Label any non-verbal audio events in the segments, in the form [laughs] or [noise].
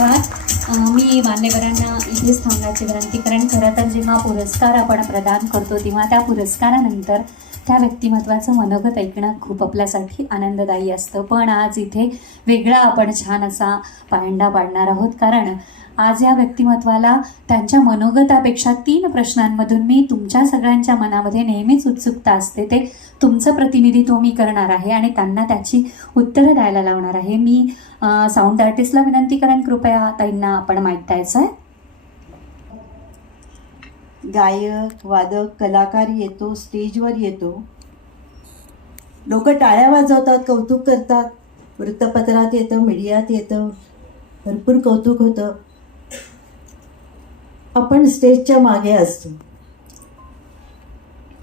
धन्यवाद. मी मान्यवरांना इथेच थांबण्याची विनंती कारण खरं तर जेव्हा पुरस्कार आपण प्रदान करतो तेव्हा त्या पुरस्कारानंतर त्या व्यक्तिमत्वाचं मनोगत ऐकणं खूप आपल्यासाठी आनंददायी असतं. पण आज इथे वेगळा आपण छान असा पायंडा पाडणार आहोत. कारण आज या व्यक्तिमत्वाला त्यांच्या मनोगतापेक्षा तीन प्रश्नांमधून मी तुमच्या सगळ्यांच्या मनामध्ये नेहमीच उत्सुकता असते. ते तुमचं प्रतिनिधित्व मी करणार आहे आणि त्यांना त्याची उत्तरं द्यायला लावणार आहे. मी साऊंड आर्टिस्टला विनंती करेन कृपया ताईंना आपण माहीत द्यायचं आहे गायक वादक कलाकार येतो स्टेजवर येतो. लोक टाळ्या वाजवतात कौतुक करतात. वृत्तपत्रात येतं मीडियात येतं. भरपूर कौतुक होतं. आपण स्टेजच्या मागे असतो.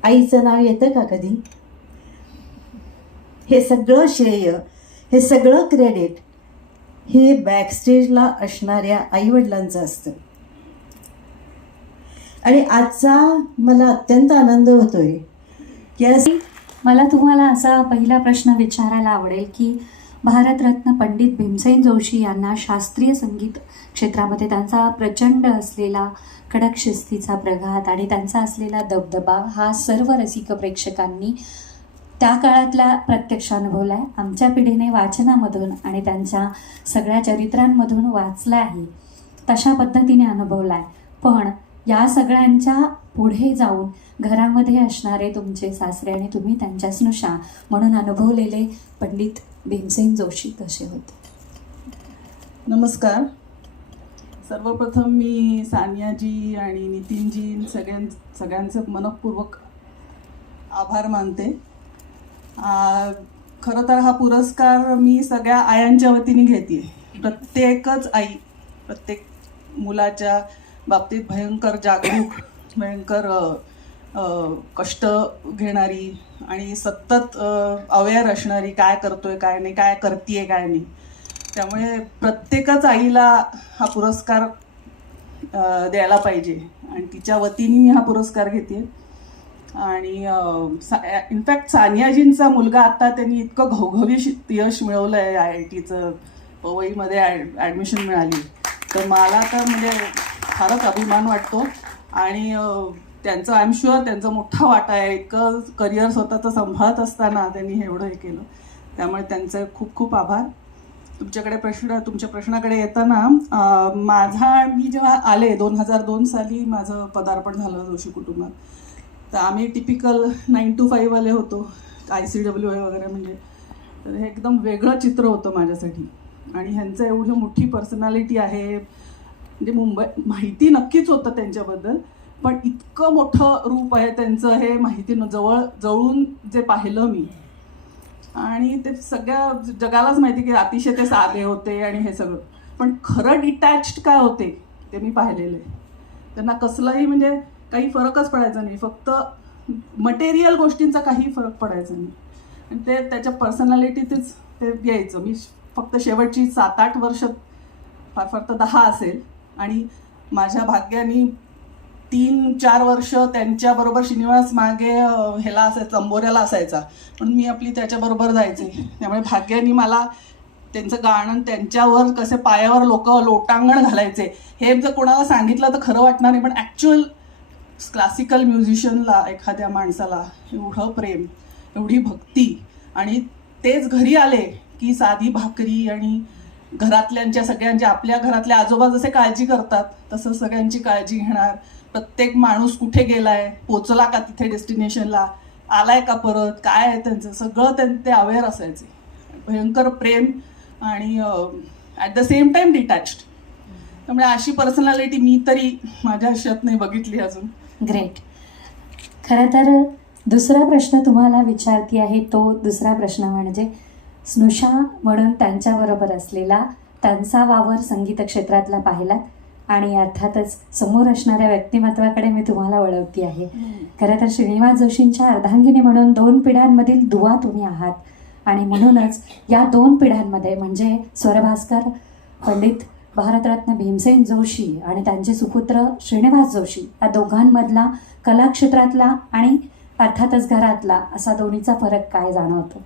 आईचं नाव येतं का कधी? हे सगळं श्रेय हे सगळं क्रेडिट हे बॅकस्टेजला असणाऱ्या आईवडिलांचं असतं. आणि आजचा मला अत्यंत आनंद होतोय की मला तुम्हाला असा पहिला प्रश्न विचारायला आवडेल की भारतरत्न पंडित भीमसेन जोशी यांना शास्त्रीय संगीत क्षेत्रामध्ये त्यांचा प्रचंड असलेला कडक शिस्तीचा प्रघात आणि त्यांचा असलेला दबदबा हा सर्व रसिक प्रेक्षकांनी त्या काळातला प्रत्यक्ष अनुभवला आहे आमच्या पिढीने वाचनामधून आणि त्यांच्या सगळ्या चरित्रांमधून वाचला आहे तशा पद्धतीने अनुभवला आहे पण या सगळ्यांच्या पुढे जाऊन घरामध्ये असणारे तुमचे सासरे आणि तुम्ही त्यांच्या स्नुषा म्हणून अनुभवलेले पंडित भीमसेन जोशी कसे होते. नमस्कार. सर्वप्रथम मी सानियाजी आणि नितीनजी सगळ्यां सगळ्यांचं मनपूर्वक आभार मानते. खरं तर हा पुरस्कार मी सगळ्या आयांच्या वतीने घेते प्रत्येकच आई प्रत्येक मुलाच्या बाबतीत भयंकर जागरूक भयंकर कष्ट घेणारी आणि सतत अवेअर असणारी काय करतोय काय नाही काय करतीये काय नाही. त्यामुळे प्रत्येकच आईला हा पुरस्कार द्यायला पाहिजे. आणि तिच्या वतीने मी हा पुरस्कार घेते. आणि इनफॅक्ट सानियाजींचा मुलगा आता त्यांनी इतकं घवघवी यश मिळवलं आहे आय आय टीचं. पवईमध्ये ॲड ॲडमिशन मिळाली. तर मला तर म्हणजे फारच अभिमान वाटतो. आणि त्यांचं आय एम शुअर त्यांचा मोठा वाटा आहे. इतकं करिअर स्वतःचं सांभाळत असताना त्यांनी हे एवढं हे केलं. त्यामुळे त्यांचे खूप खूप आभार. तुमच्याकडे प्रश्न तुमच्या प्रश्नाकडे येताना माझा मी जेव्हा आले दोन हजार दोन साली माझं पदार्पण झालं जोशी कुटुंबात. तर आम्ही टिपिकल नाईन टू फाईव्हवाले होतो आय सी डब्ल्यू आय वगैरे म्हणजे. तर हे एकदम वेगळं चित्र होतं माझ्यासाठी. आणि ह्यांचं एवढी मोठी पर्सनॅलिटी आहे. म्हणजे मुंबई माहिती नक्कीच होतं त्यांच्याबद्दल. पण इतकं मोठं रूप आहे त्यांचं हे माहिती न जवळ जवळून जे पाहिलं मी. आणि ते सगळ्या जगालाच माहिती की अतिशय ते साधे होते आणि हे सगळं. पण खरं डिटॅच्ड काय होते ते मी पाहिलेलं. आहे त्यांना कसलाही म्हणजे काही फरकच पडायचा नाही. फक्त मटेरियल गोष्टींचा काही फरक पडायचा नाही. आणि ते त्याच्या पर्सनॅलिटीतच ते यायचं. मी फक्त शेवटची सात आठ वर्ष फार फार तर दहा असेल. आणि माझ्या भाग्याने तीन चार वर्ष त्यांच्याबरोबर श्रीनिवास मागे ह्याला असायचा अंबोऱ्याला असायचा. पण मी आपली त्याच्याबरोबर जायचे. त्यामुळे भाग्याने मला त्यांचं गाणं त्यांच्यावर कसे पायावर लोक लोटांगण घालायचे. हे जर कोणाला सांगितलं तर खरं वाटणार नाही पण ॲक्च्युअल क्लासिकल म्युझिशियनला एखाद्या माणसाला एवढं प्रेम एवढी भक्ती आणि तेच घरी आले की साधी भाकरी आणि घरातल्यांच्या सगळ्यांच्या आपल्या घरातल्या आजोबा जसे काळजी करतात तसं सगळ्यांची काळजी घेणार. प्रत्येक माणूस कुठे गेलाय पोचला का तिथे डेस्टिनेशनला आलाय का परत काय आहे त्यांचं सगळं त्यां ते अवेअर असायचे. भयंकर प्रेम आणि at the same time detached त्यामुळे अशी पर्सनॅलिटी मी तरी माझ्या आयुष्यात नाही बघितली अजून. ग्रेट खरं तर दुसरा प्रश्न तुम्हाला विचारती आहे तो दुसरा प्रश्न म्हणजे स्नुषा म्हणून त्यांच्याबरोबर असलेला त्यांचा वावर संगीत क्षेत्रातला पाहिलात. आणि अर्थातच समोर असणाऱ्या व्यक्तिमत्वाकडे मी तुम्हाला वळवती आहे. खरं तर श्रीनिवास जोशींच्या अर्धांगिनी म्हणून दोन पिढ्यांमधील दुवा तुम्ही आहात. आणि म्हणूनच या दोन पिढ्यांमध्ये म्हणजे स्वरभास्कर पंडित भारतरत्न भीमसेन जोशी आणि त्यांचे सुपुत्र श्रीनिवास जोशी या दोघांमधला कला क्षेत्रातला आणि अर्थातच घरातला असा दोन्हीचा फरक काय जाणवतो?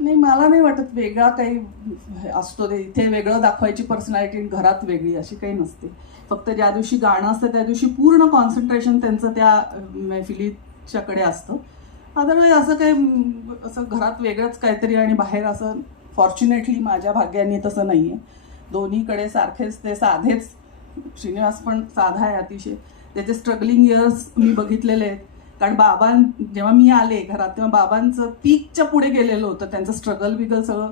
नाही मला नाही वाटत वेगळा काही असतो ते इथे वेगळं दाखवायची पर्सनॅलिटी घरात वेगळी अशी काही नसते. फक्त ज्या दिवशी गाणं असतं त्या दिवशी पूर्ण कॉन्सन्ट्रेशन त्यांचं त्या मैफिलीच्याकडे असतं. अदरवाईज असं काही असं घरात वेगळंच काहीतरी आणि बाहेर असं फॉर्च्युनेटली माझ्या भाग्याने तसं नाही आहे दोन्हीकडे सारखेच ते साधेच. श्रीनिवास पण साधा आहे अतिशय. त्याचे स्ट्रगलिंग इयर्स मी बघितलेले आहेत. कारण बाबां जेव्हा मी आले घरात तेव्हा बाबांचं पीकच्या पुढे गेलेलं होतं. त्यांचं स्ट्रगल बिगल सगळं.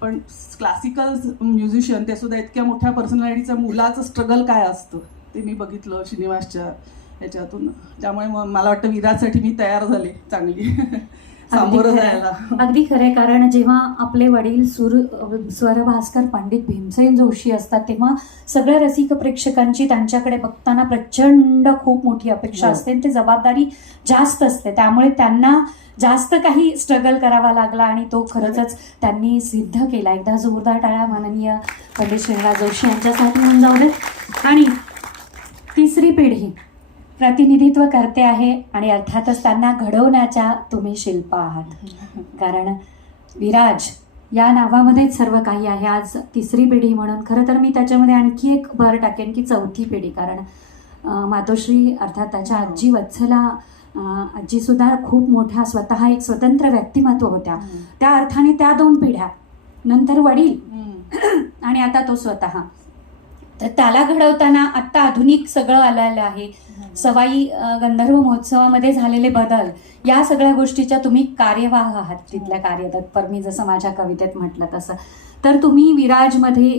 पण क्लासिकल म्युझिशियन ते सुद्धा इतक्या मोठ्या पर्सनॅलिटीचं मुलाचं स्ट्रगल काय असतं? ते मी बघितलं श्रीनिवासच्या याच्यातून त्यामुळे मग मला वाटतं विरासाठी मी तयार झाले चांगली. [laughs] सामोरं अगदी खरंय. जायला. अगदी खरंय कारण जेव्हा आपले वडील सुर स्वरभास्कर पंडित भीमसेन जोशी असतात तेव्हा सगळ्या रसिक प्रेक्षकांची त्यांच्याकडे बघताना प्रचंड खूप मोठी अपेक्षा हो. असते आणि ती जबाबदारी जास्त असते. त्यामुळे त्यांना जास्त काही स्ट्रगल करावा लागला आणि तो खरंच त्यांनी सिद्ध केला. एकदा जोरदार टाळ्या माननीय पंडित श्रीनिवास जोशी यांच्यासाठी होऊन जाऊ देत. आणि तिसरी पिढी. प्रतिनिधित्व करते आहे आणि अर्थातच त्यांना घडवण्याच्या तुम्ही शिल्प आहात. कारण विराज या नावामध्येच सर्व काही आहे. आज तिसरी पिढी म्हणून खरं तर मी त्याच्यामध्ये आणखी एक भर टाकेन की चौथी पिढी. कारण मातोश्री अर्थात त्याच्या आजी वत्सला आजीसुद्धा खूप मोठ्या स्वतः एक स्वतंत्र व्यक्तिमत्व होत्या. त्या अर्थाने त्या दोन पिढ्या नंतर वडील. आणि आता तो स्वतः. तर त्याला घडवताना आत्ता आधुनिक सगळं आलेलं आहे. सवाई गंधर्व महोत्सवामध्ये झालेले बदल या सगळ्या गोष्टीच्या तुम्ही कार्यवाह आहात तिथल्या कार्यतत्पर मी जसं माझ्या कवितेत म्हटलं तसं. तर तुम्ही विराजमध्ये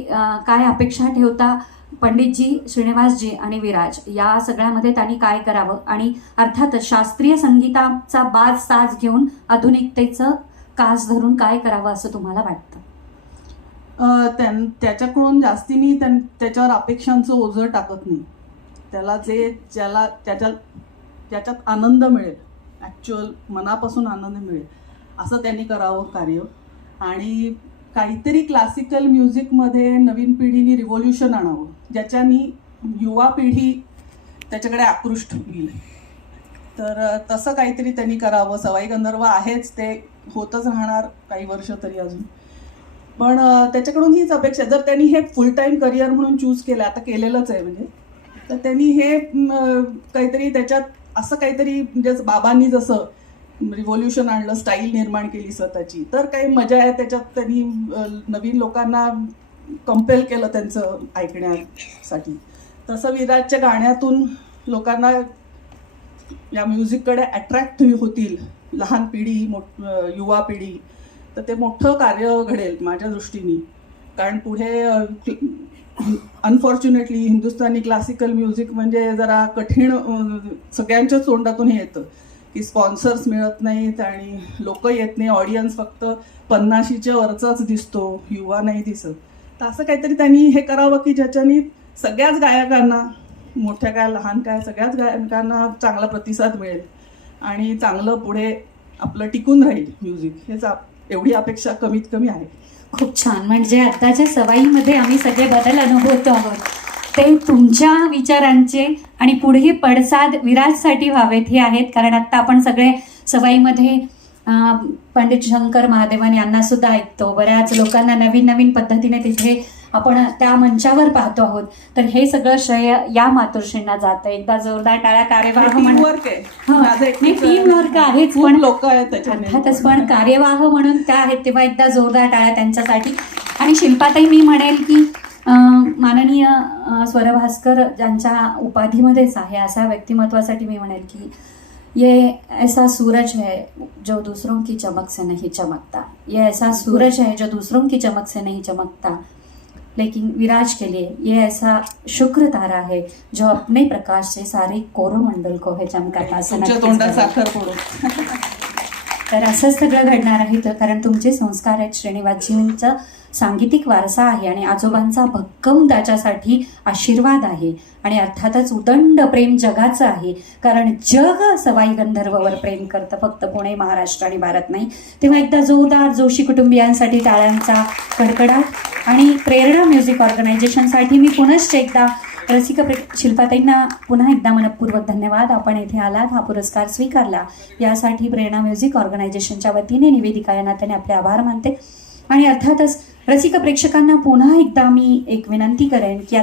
काय अपेक्षा ठेवता पंडितजी श्रीनिवासजी आणि विराज? या सगळ्यामध्ये त्यांनी काय करावं? आणि अर्थातच शास्त्रीय संगीताचा बाज साज घेऊन आधुनिकतेचं कास धरून काय करावं असं तुम्हाला वाटतं? त्यां त्याच्याकडून जास्ती मी त्यां त्याच्यावर अपेक्षांचं ओझं टाकत नाही. त्याला जे ज्याला त्याच्या ज्याच्यात आनंद मिळेल. ॲक्च्युअल मनापासून आनंद मिळेल. असं त्यांनी करावं कार्य. आणि काहीतरी क्लासिकल म्युझिकमध्ये नवीन पिढीने रिव्होल्युशन आणावं. ज्याच्यानी युवा पिढी त्याच्याकडे आकृष्ट होईल. तर तसं काहीतरी त्यांनी करावं. सवाई गंधर्व आहेच. ते होतच राहणार काही वर्ष तरी अजून. पण त्याच्याकडून हीच अपेक्षा जर त्यांनी हे फुल टाईम करिअर म्हणून चूज केलं आता केलेलंच आहे म्हणजे. तर त्यांनी हे काहीतरी त्याच्यात असं काहीतरी म्हणजे बाबांनी जसं रिव्होल्युशन आणलं स्टाईल निर्माण केली स्वतःची तर काही मजा आहे त्याच्यात. त्यांनी नवीन लोकांना कंपेल केलं त्यांचं ऐकण्यासाठी. तसं विराजच्या गाण्यातून लोकांना या म्युझिककडे अट्रॅक्ट होतील लहान पिढी मोठ युवा पिढी. तर ते मोठं कार्य घडेल माझ्या दृष्टीने. कारण पुढे अनफॉर्च्युनेटली हिंदुस्थानी क्लासिकल म्युझिक म्हणजे जरा कठीण सगळ्यांच्या सगळ्यांच्याच तोंडातून हे येतं की स्पॉन्सर्स मिळत नाहीत आणि लोक येत नाही. ऑडियन्स फक्त पन्नाशीच्या वरचाच दिसतो युवा नाही दिसत. तर असं काहीतरी त्यांनी हे करावं की ज्याच्यानी सगळ्याच गायकांना मोठ्या काय लहान काय सगळ्याच गायकांना चांगला प्रतिसाद मिळेल आणि चांगलं पुढे आपलं टिकून राहील म्युझिक हेच एवढी अपेक्षा कमीत कमी आहे. खूप छान. म्हणजे आत्ताच्या सवाईमध्ये आम्ही सगळे बदल अनुभवतो आहोत. ते तुमच्या विचारांचे आणि पुढे पडसाद विराजसाठी व्हावेत हे आहेत. कारण आत्ता आपण सगळे सवाईमध्ये पंडित शंकर महादेवन यांना सुद्धा ऐकतो. बऱ्याच लोकांना नवीन नवीन पद्धतीने तिथे आपण त्या मंचावर पाहतो आहोत. तर हे सगळं श्रेय या मातोश्रींना जातं. एकदा जोरदार टाळ्या कार्यवाह म्हणून. एकटीचं- teamwork आहेच, पण- लोक अर्थातच पण कार्यवाह म्हणून त्या आहेत तेव्हा एकदा जोरदार टाळ्या त्यांच्यासाठी. आणि शिल्पाताई मी म्हणेल की माननीय स्वरभास्कर ज्यांच्या उपाधीमध्येच आहे. अशा व्यक्तिमत्वासाठी मी म्हणेल की ये ऐसा सूरज है जो दूसरों की चमक से नहीं चमकता. ये ऐसा सूरज है जो दूसरों की चमक से नहीं चमकता. लेकिन विराज के लिए ये ऐसा शुक्र तारा है जो अपने प्रकाश से सारे कोरोमंडल को है चमकाता. साखर पडून तर असंच सगळं घडणार आहे तर कारण तुमचे संस्कार आहेत श्रीनिवासजींचा सांगीतिक वारसा आहे आणि आजोबांचा भक्कम त्याच्यासाठी आशीर्वाद आहे. आणि अर्थातच उदंड प्रेम जगाचं आहे कारण जग सवाई गंधर्ववर प्रेम करतं फक्त पुणे महाराष्ट्र आणि भारत नाही. तेव्हा एकदा जोरदार जोशी कुटुंबियांसाठी टाळ्यांचा कडकडाट आणि प्रेरणा म्युझिक ऑर्गनायझेशनसाठी मी पुनश्च एकदा रसिक प्रे शिल्पाताईंना पुन्हा एकदा मनपूर्वक धन्यवाद. आपण येथे आलात हा पुरस्कार स्वीकारला. यासाठी प्रेरणा म्युझिक ऑर्गनायझेशनच्या वतीने निवेदिका या नात्याने आपले आभार मानते. आणि अर्थातच रसिक प्रेक्षकांना पुन्हा एकदा मी एक विनंती करेन की